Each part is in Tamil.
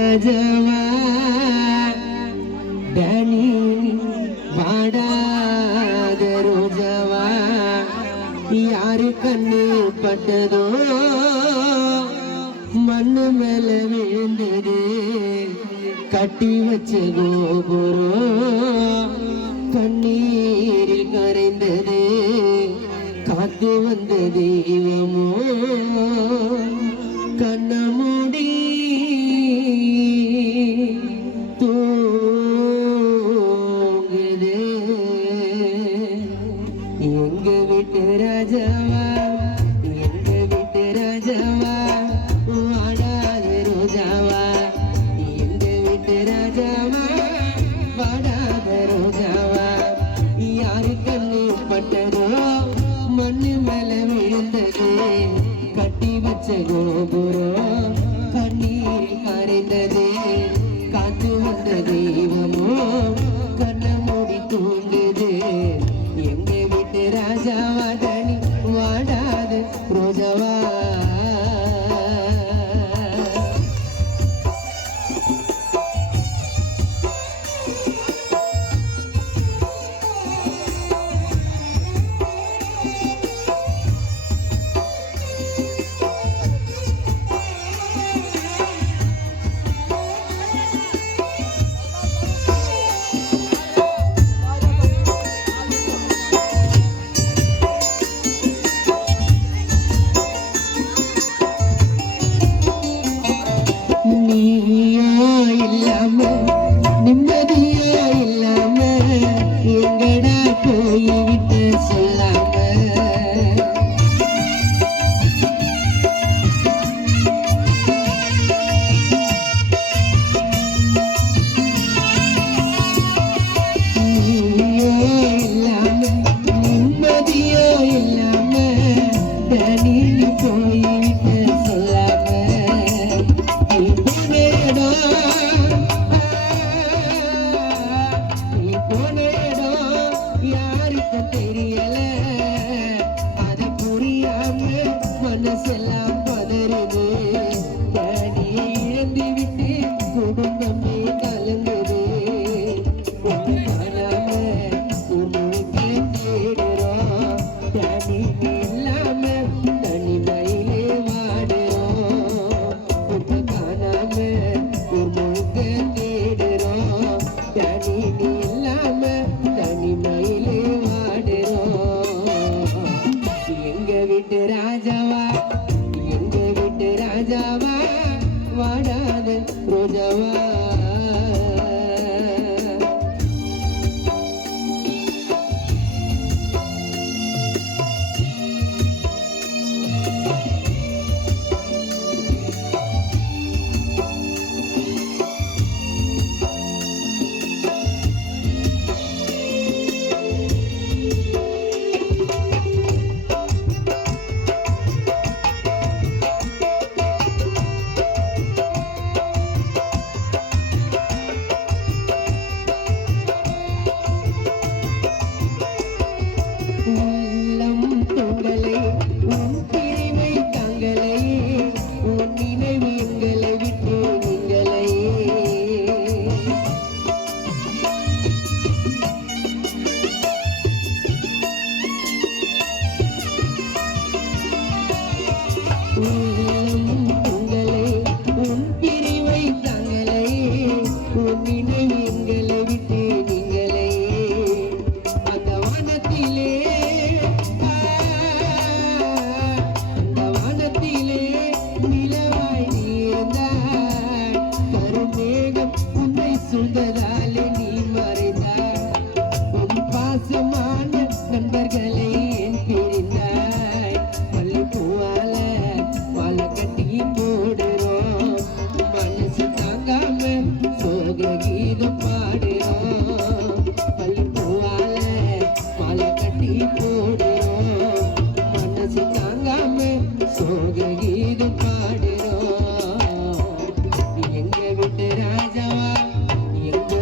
ராஜவா டனி வாடாத ரோஜவா யாரு கண்ணு பட்டதோ மண்ணு மேல விழுந்தது கட்டி வச்ச கோபுரம் கண்ணீரில் கரைந்தது காத்து வந்த தெய்வமோ கண்ணமுடி தூங்குது எங்க வீட்டு ராஜாவா எங்க வீட்டு ராஜாவா வாடாத ரோஜாவா எங்க வீட்டு ராஜாவா வாடாத ரோஜாவா யாரு கண்ணு பட்டதோ மண்ணு மேல விழுந்தது கட்டி வச்ச கோபுரம் கண்ணீர் கரைந்தது காத்து வந்த தெய்வமோ கண்ண மூடி தூங்குது எங்க வீட்டு ராஜாவா தனி வாடாத ரோஜாவா நிம்மதியா இல்லாம எங்கடா போய்விட்டு சொல்லாம இல்லாம நிம்மதியா இல்லாம தனி போய்விட்டு சொல்லாம தெரியல அத புரியாம மனசெல்லாம் பதறுது தனியை இழந்து விட்டு குடும்பமே கலங்குது காணாம உன்னுக்கு தேடுறோம் தனி இல்லாம தனிமையிலே வாடுறோம் காணாம உன்னுக்கு தேடுறோம் தனி இல்லாம தனிமையிலே எங்க வீட்டு ராஜாவா எங்க வீட்டு ராஜாவா வாடாத ரோஜாவா எங்க வீட்டு ராஜாவா எங்க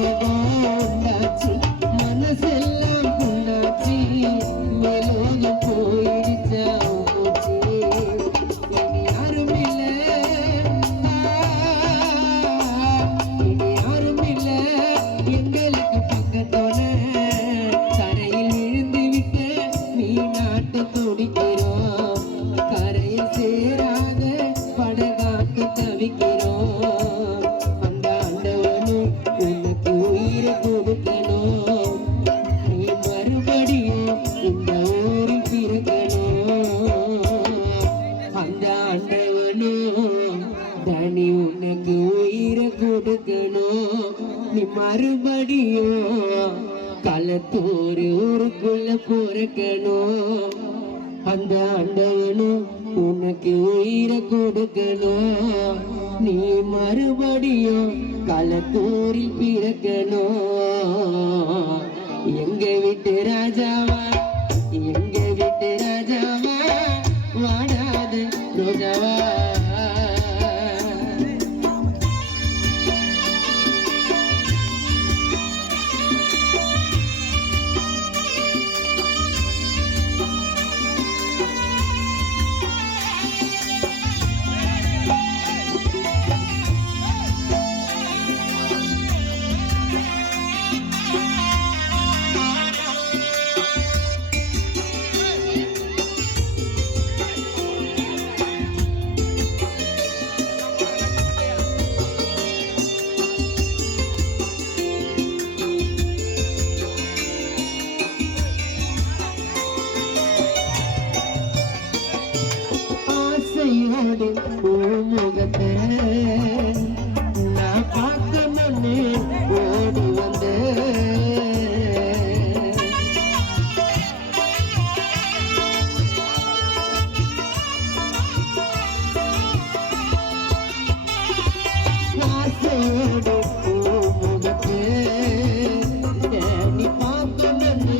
உண்டாச்சு மனசெல்லாம் உண்டாச்சு மேலோகம் போயிடுச்சா போச்சு இனி யாரும் இல்ல இனி யாரும் இல்ல எங்களுக்கு பக்கத்தோட கரையில் விழுந்து விட்ட நீ நாட்டு துடிக்கிறோம் கரையில் சேராத படகாட்டு தவிக்கிறோம் அந்த ஆண்டவனும் உனக்கு உயிரை கொடுக்கணும் நீ மறுபடியும் இந்த ஊரில் பிறக்கணும் அந்த ஆண்டவனும் தனி உனக்கு உயிரை கொடுக்கணும் நீ மறுபடியும் களத்தூர் ஊருக்குள்ள பிறக்கணும் அந்த ஆண்டவனும் உனக்கு உயிரை கொடுக்கணும் நீ மறுபடியும் களத்தூரில் பிறக்கணும் எங்க வீட்டு ராஜாவா எங்க வீட்டு ராஜாவா வாடாத ரோஜாவா ஆசையோடு முகத்தை நான் பார்க்கணும்னு ஓடி வந்தேன் ஆசையோடு முகத்தை நீ பார்க்கணும்னு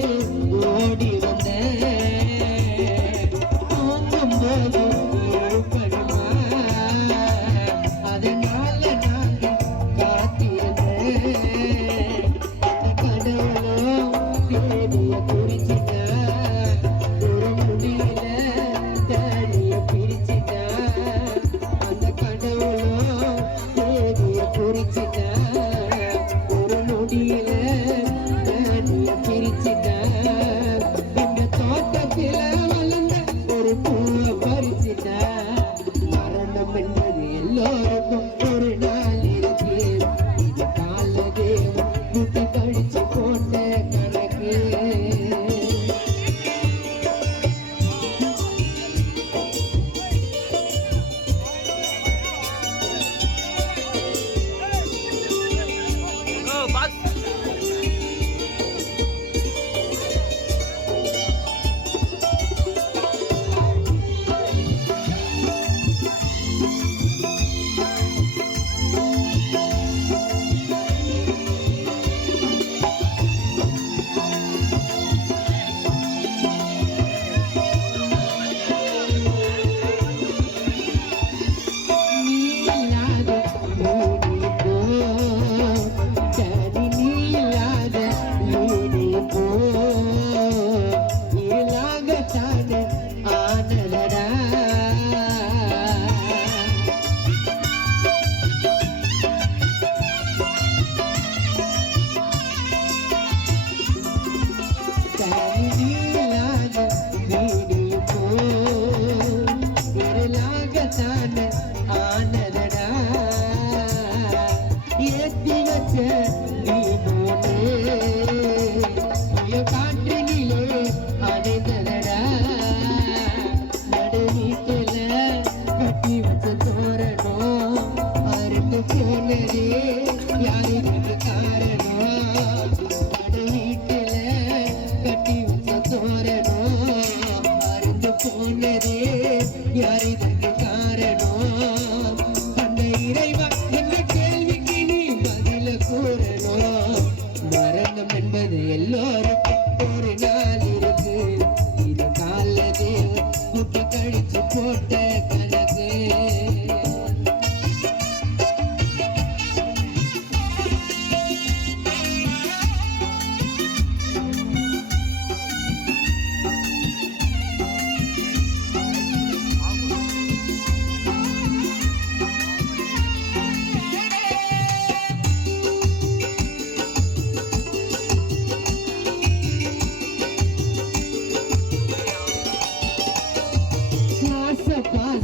ஓடி வந்தேன் தூங்கும்போது எழுப்பணுமா அதனால நாங்க காத்திருந்தேன் கடவுளும் தேடிய குறிச்சிட்டா ஒரு முடியல தேடிய பிரிச்சிட்டா அந்த கடவுளும் தேடிய குறிச்சிட்டா ஒரு நொடியில தேடிய பிரிச்சிட்டா எங்க தோட்டத்தில வளர்ந்த ஒரு பூவை பறிச்சிட்டா மரணம் என்பது எல்லோருக்கும் ஒரு நாள் இருக்கு இது கால தேவன் முட்டி கழிச்சு போட்ட கணக்கு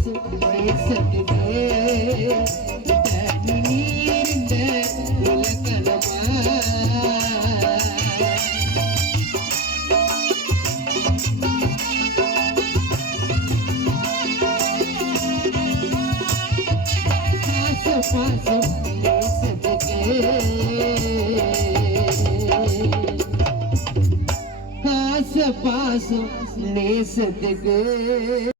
பாசம் நேசத்துக்கு தண்ணி நீரிந்த இலக்கணமா பாசம் நேசத்துக்கு பாசம் நேசத்துக்கு